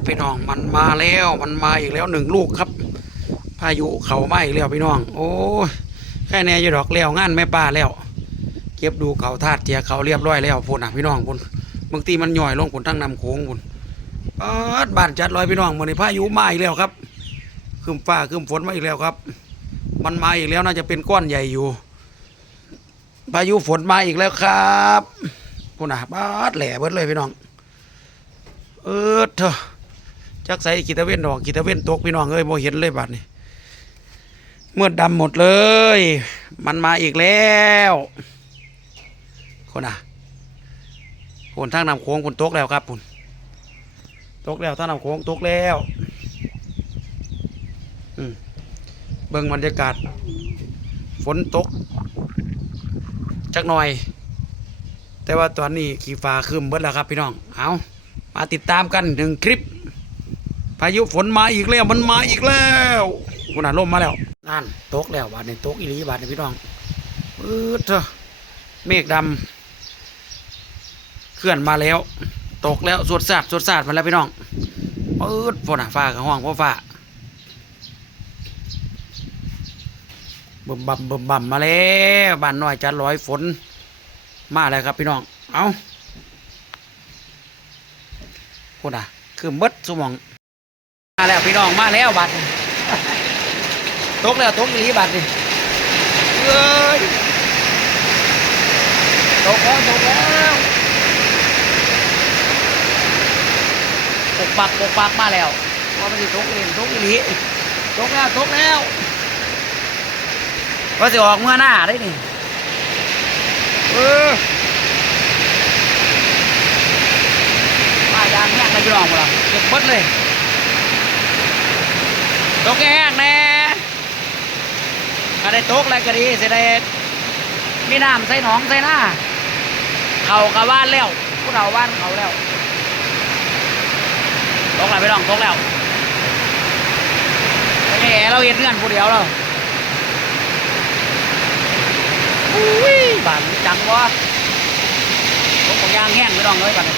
ดพี่น้อง มันมาแล้วมันมาอีกแล้วหนึ่งลูกครับ พายุเขามาอีกแล้วพี่น้อง โอ้แค่แน่ยดอกแล้วงานแม่ป้าแล้ว เก็บดูเขาทาดเทียเขาเรียบร้อยแล้วพุ่นอะพี่น้องพุ่นบางทีมันย่อยลงพุ่นทั้งนำโค้งพุ่นเปิดบ้านจัดร้อยพี่น้องมื้อนี้พายุมาอีกแล้วครับคืมฟ้าคืมฝนมาอีกแล้วครับ มันมาอีกแล้วน่าจะเป็นก้อนใหญ่อยู่พายุฝนมาอีกแล้วครับพุ่นอะบาดแหล่เบิดเลยพี่น้อง เออเถอะ จักใส่กีตาเว้นดอกกีตาเว้นตกพี่น้องเอ้ยโมเห็นเลยบัดนี้เมื่อดำหมดเลย มันมาอีกแล้วคนอะคนทางนำโค้งคนตกแล้วครับคุณตกแล้วทางนำโค้งตกแล้วเบิ่งบรรยากาศ ฝนตก จักหน่อย แต่ว่าตอนนี้ขี่ฟ้าคืมเบิดแล้วครับพี่น้อง เอามาติดตามกันหนึ่งคลิป พายุฝนมาอีกแล้วมันมาอีกแล้วคุณอะลมมาแล้วนั่นตกแล้วบาดนี้ตกอีหลีบาดนี้พี่น้องปื๊ดเถอะเมฆดำเคลื่อนมาแล้ว ตกแล้วสวดสาดสวดสาดมาแล้วพี่น้องปื๊ดฝนอะฟ้ากับห้องเพราะฟ้าบึมบัมบึมบัมมาแล้วบ้านน้อยจัดร้อยฝน มาแล้วครับพี่น้องเอาคุณอะคือมดสมอง มาแล้วพี่น้องมาแล้วบัดนี้ตกแล้วตกอีหลีบัดนี่เอ้ยตกแล้วตกแล้วตกปักตกปักมาแล้วว่ามันสิตกเองตกอีหลีตกแล้วตกแล้วว่าสิออกเมื่อหน้าได้นี่เออมายางแห้งเลยพี่น้องหมดละเก็บเบิดเลย ตกแห้งแน่ก็ได้ตกอะไรก็ดีเสียดายมีน้ำใส่หนองใส่หน้าเขากะว่านแล้วพวกเราว่านเขาแล้วตกแล้วพี่น้องตกแล้วไม่ใช่เราเห็นเงื่อนผู้เดียวเราอุ้ยบานจังวะตกของยางแห้งพี่น้องเลยบัดนี้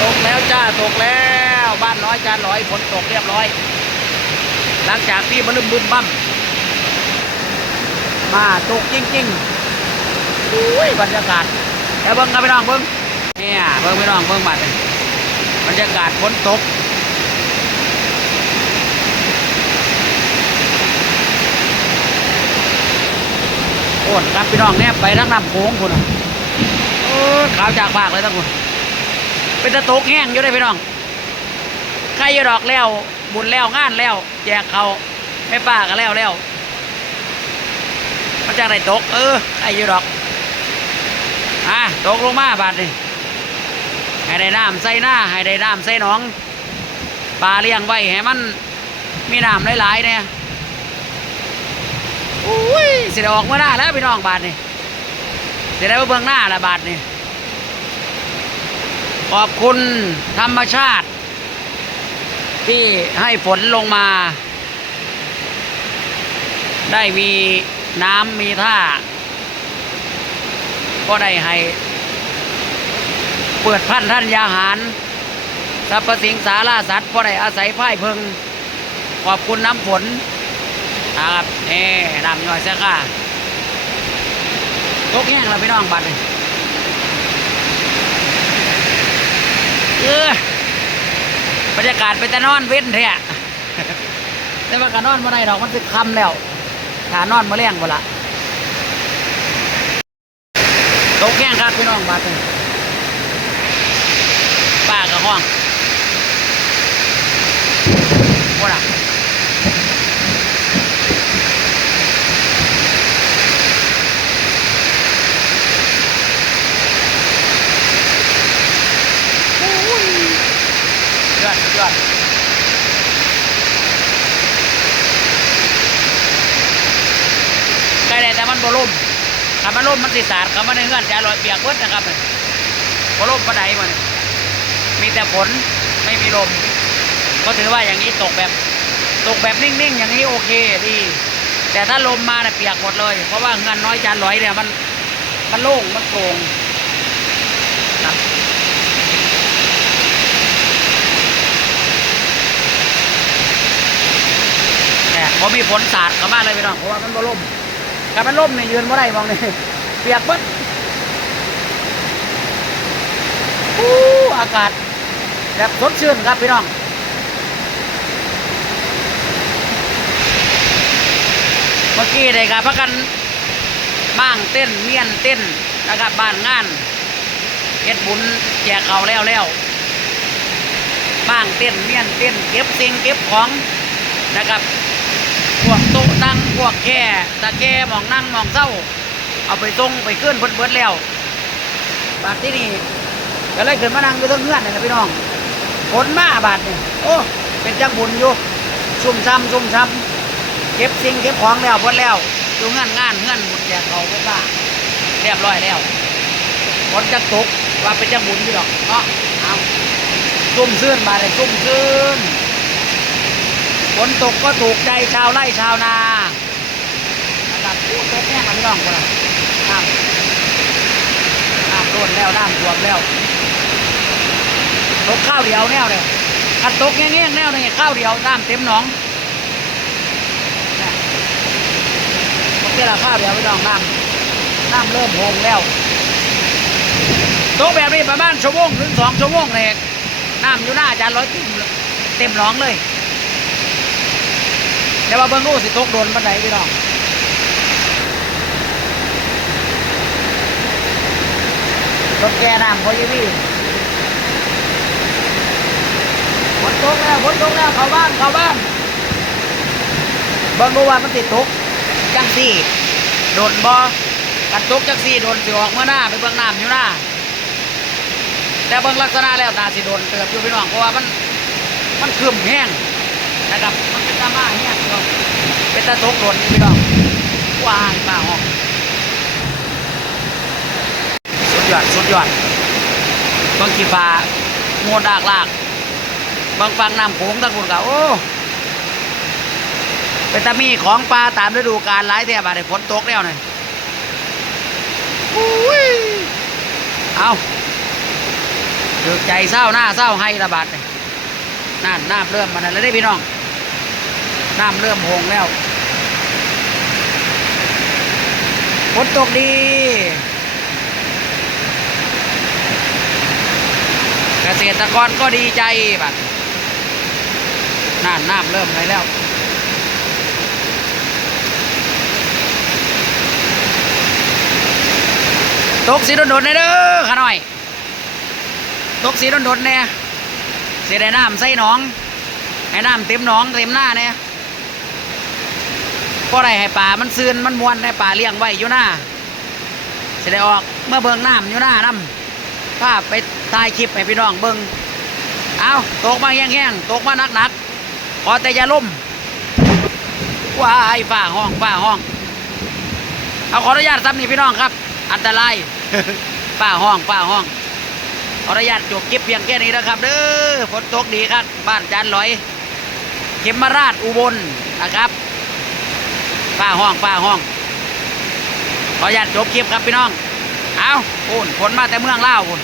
ตกแล้วจ้า ตกแล้วบ้านน้อยจานร้อยฝนตกเรียบร้อย หลังจากที่มันลืมบึมบั่มมาตกจริงๆอุ้ยบรรยากาศแล้วเบิ้งกันพี่น้องเบิ้งเนี่ยเบิ้งพี่น้องเบิ้งบัดบรรยากาศฝนตกโอนครับพี่น้องแนบไปทั้งน้ำโค้งคุณอะเออขาวจากปากเลยทั้งคุณ เป็นตะโตกแห้งอยู่ได้พี่น้องใครอยู่ดอกแล้วบุญแล้วงานแล้วแจกเขาไม่ป้ากันแล้วแล้วมันจะได้ตก เออใครอยู่ดอกอะตกลงมาบาดนี่ให้ได้น้ำใส่หน้าให้ได้น้ำใส่หนองปลาเลี้ยงไว้ให้มันมีน้ำหลายๆเนี่ยอุ้ยเสิได้ออกเมื่อหน้าแล้วพี่น้องบาทนี่เสิได้มาเบื้องหน้าละบาทนี่ ขอบคุณธรรมชาติ ที่ให้ฝนลงมา ได้มีน้ำมีท่า ก็ได้ให้ เปิดพันท่านยาหารสรรพสิงสาราสัตว์ก็ได้อาศัยพ่ายเพิง ขอบคุณน้ำฝนนะครับเอ่นำหน่อยเสียค่ะตกแห้งแล้วพี่น้องบัดนี้ เออบรรยากาศไปแต่นอนเว้นเถอะแต่ว่าการนอนเมื่อไรดอกมันสึกคำแล้วขานอนมาแรงบ่ละตกแข้งครับพี่น้องบาดนี้ป้ากับห้องว่าล่ะ ยอดยอดใก ล้แล้วแต่มันบ่ล่มถ้ามันล่มมันสิสาดเข้ามาในเงื่อนจะลอยเปียกเบิดนะครับบ่ล่มปานใดมันมีแต่ฝนไม่มีลม ก็ถือว่าอย่างนี้ตกแบบตกแบบนิ่งๆ อย่างนี้โอเคดีแต่ถ้าลมมาเนี่ยเปียกหมดเลย เพราะว่าเงินน้อยจานร้อยเนี่ยมันมันโล่งมันโปร่งครับแต่พอมีฝนสาดเข้ามาเลยพี่น้องเพราะว่ามันบ่ล่ม ถ้ามันล่มเนี่ยยืนไม่ได้มองนี่เปียกเบิดอู้อากาศแบบสดชื่นครับพี่น้องเมื่อกี้ได้ครับพักกันบ้างเต้นเมียนเต้นนะครับบ้านงานเฮ็ดบุญแจกเขาแล้วแล้วบ้างเต้นเมียนเต้นเก็บสิ่งเก็บของนะครับ พวกโต๊ะนั่งพวกแค่ตะแกหมองนั่งหมองเศร้า เอาไปตรงไปขึ้นเพิ่นเบิดแล้วบาดที่นี่ก็เลยขึ้นมานั่งอยู่เทั้งเงื่อนนี่แหละพี่น้องฝนมาบาดนี่โอ้เป็นจักบุญอยู่ซุ่มซ้ำซุ่มซ้ำเก็บสิ่งเก็บของแล้วหมดแล้วดูงานงานเงื่อนบุญแจกเขาพวกบ้าเรียบร้อยแล้วฝนจะตกว่าเป็นจะบุญอยู่ดอกเนาะเอาซุ่มซื่นมาเลยซุ่มซื่น ฝนตกก็ถูกใจชาวไร่ชาวนานะครับพูดตกแห้งมาพี่น้องคนละน้ำน้ำร่นแล้วน้ำท่วมแล้วตกข้าวเดียวแนวเลยขัดตกแง่ๆแนวเลยข้าวเดียวน้ำเต็มหนองผมเจราข้าวเดียวไม่ต้องน้ำน้ำเริ่มโหงแล้วโต๊ะแบบนี้ประมาณชั่วโมงถึงสองชั่วโมงเลยน้ำอยู่หน้าอาจารย์ร้อยเต็มเต็มหนองเลย เดี๋ยวมาเบิ่งดูสิตกโดนบันไดพี่น้องรถแกน้ำพอยี่พี่ฝนตกแล้วฝนตกแล้วเข้าบ้านเข้าบ้านเบิ่งดูว่ามันติดตกจังสี่ โดนบอกันตกจังสี่โดนสิออกเมื่อหน้าไปเบื้องน้ำอยู่หน้าแต่เบื้องลักษณะแล้วนาสิโดนเติบอยู่พี่น้องเพราะว่ามันมันคืมแห้งนะครับมันเป็นตามา ตาตกโดนนี่พี่น้องว้ายมาห้องสุดยอดสุดยอดบางกีฟ้าโงดากลากบางฟังน้ำโขงตะกุนกะโอ้เป็นตามีของปลาตามฤดูกาลหลายแท่บาดฝนตกแล้วหน่อยอุ้ยเอาถือใจเศร้าหน้าเศร้าให้ระบาดเลยน้ำน้ำเริ่มมาแล้วได้พี่น้องน้ำเริ่มโหงแล้ว ฝนตกดีเกษตรกรก็ดีใจบัดน้ำน้ำเริ่มเลแล้ว ตกสีโดนๆเด้อขาหน่อย ตกสีโดนๆเนี่ยเสียได้น้ำใส่หนอง ให้น้ำเต็มหนองเต็มหน้าเนี่ย เพราะอะไรให้ป่ามันซืนมันมวนให้ป่าเลี้ยงไว้อยู่หน้าเสียได้ออกเมื่อเบิ่งน้ำอยู่หน้าน้ำภาพไปถ่ายคลิปให้พี่น้องเบิ่งเอาตกมาแห้งๆตกมาหนักๆขอแต่อย่าล่มว้ายฝ้าห้องฝ้าห้อง เอาขออนุญาตซ้ำนี่พี่น้องครับ อันตรายป้าห้องป้าห้องขออนุญาตจบคลิปเพียงแค่นี้นะครับเด้อฝนตกดีครับ บ้านจานลอย เขมราชอุบลนะครับ ป้าห้องป้าห้อง ขออนุญาตจบคลิปครับพี่น้อง เอาปุ่นฝนมาแต่เมืองเล่าวปุ่น